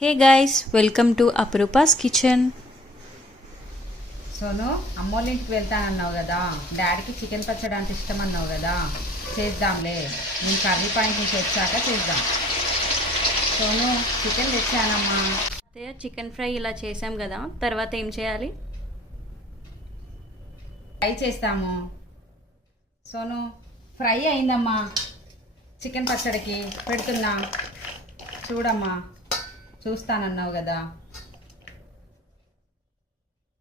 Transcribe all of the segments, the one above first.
Hey guys, welcome to Aparupa's kitchen. Sonu, అమ్మోళ్ళ ఇంటికి వెళ్తానన్నావు కదా, డాడీకి చికెన్ పచ్చడి అంటే ఇష్టం అన్నావు కదా, చేద్దాంలే. నేను కర్రీ పాయింట్ నుంచి వచ్చాక చేద్దాం. సోను, చికెన్ తెచ్చానమ్మా. అత్తయ్య, చికెన్ ఫ్రై ఇలా చేసాం కదా, తర్వాత ఏం చేయాలి? ఫ్రై చేస్తాము. సోను, ఫ్రై అయిందమ్మా. చికెన్ పచ్చడికి పెడుతున్నా, చూడమ్మా. చూస్తానన్నావు కదా.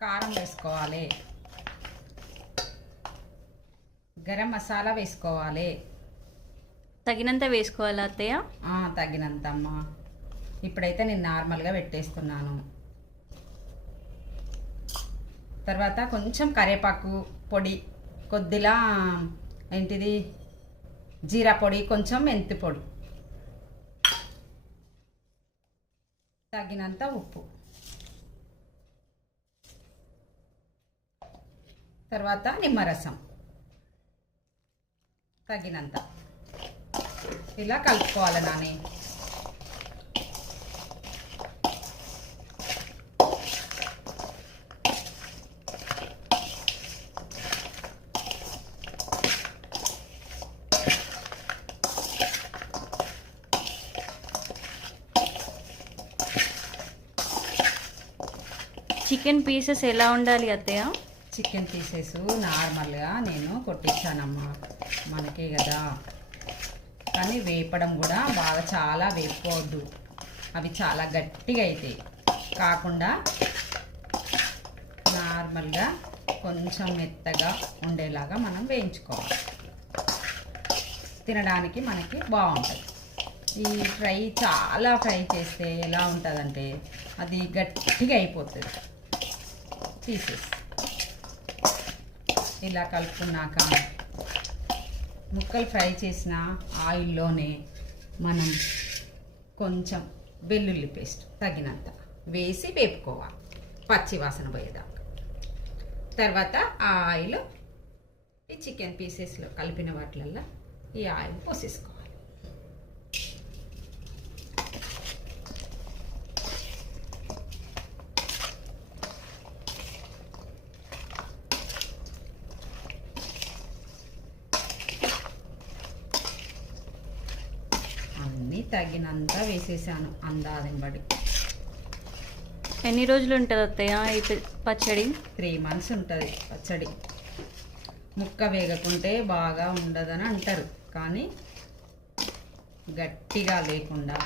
కారం వేసుకోవాలి, గరం మసాలా వేసుకోవాలి. తగినంత వేసుకోవాలా అత్తయ్య? తగినంత అమ్మా. ఇప్పుడైతే నేను నార్మల్గా పెట్టేస్తున్నాను. తర్వాత కొంచెం కరివేపాకు పొడి, కొద్దిలా ఏంటిది జీరా పొడి, కొంచెం మెంతి పొడి, తగినంత ఉప్పు, తర్వాత నిమ్మరసం తగినంత. ఇలా కలుపుకోవాలి నాని. చికెన్ పీసెస్ ఎలా ఉండాలి అత్తయ్య? చికెన్ పీసెస్ నార్మల్గా నేను కొట్టించానమ్మా, మనకే కదా. కానీ వేపడం కూడా బాగా చాలా వేపుకోవద్దు, అవి చాలా గట్టిగా అవుతాయి. కాకుండా నార్మల్గా కొంచెం మెత్తగా ఉండేలాగా మనం వేయించుకోవాలి, తినడానికి మనకి బాగుంటుంది. ఈ ఫ్రై చాలా ఫ్రై చేస్తే ఎలా ఉంటుందంటే అది గట్టిగా అయిపోతుంది పీసెస్. ఇలా కలుపుకున్నాక ముక్కలు ఫ్రై చేసిన ఆయిల్లోనే మనం కొంచెం వెల్లుల్లి పేస్ట్ తగినంత వేసి వేపుకోవాలి, పచ్చి వాసన పోయేదాకా. తర్వాత ఆ ఆయిల్ ఈ చికెన్ పీసెస్లో కలిపిన వాటిలల్లో ఈ ఆయిల్ పోసేసుకోవాలి. అన్నీ తగినంత వేసేసాను అందాజం బడి. ఎన్ని రోజులు ఉంటుంది అత్తయ్య ఈ పచ్చడి? 3 months ఉంటుంది పచ్చడి. ముక్క వేగకుంటే బాగా ఉండదని అంటారు, కానీ గట్టిగా లేకుండా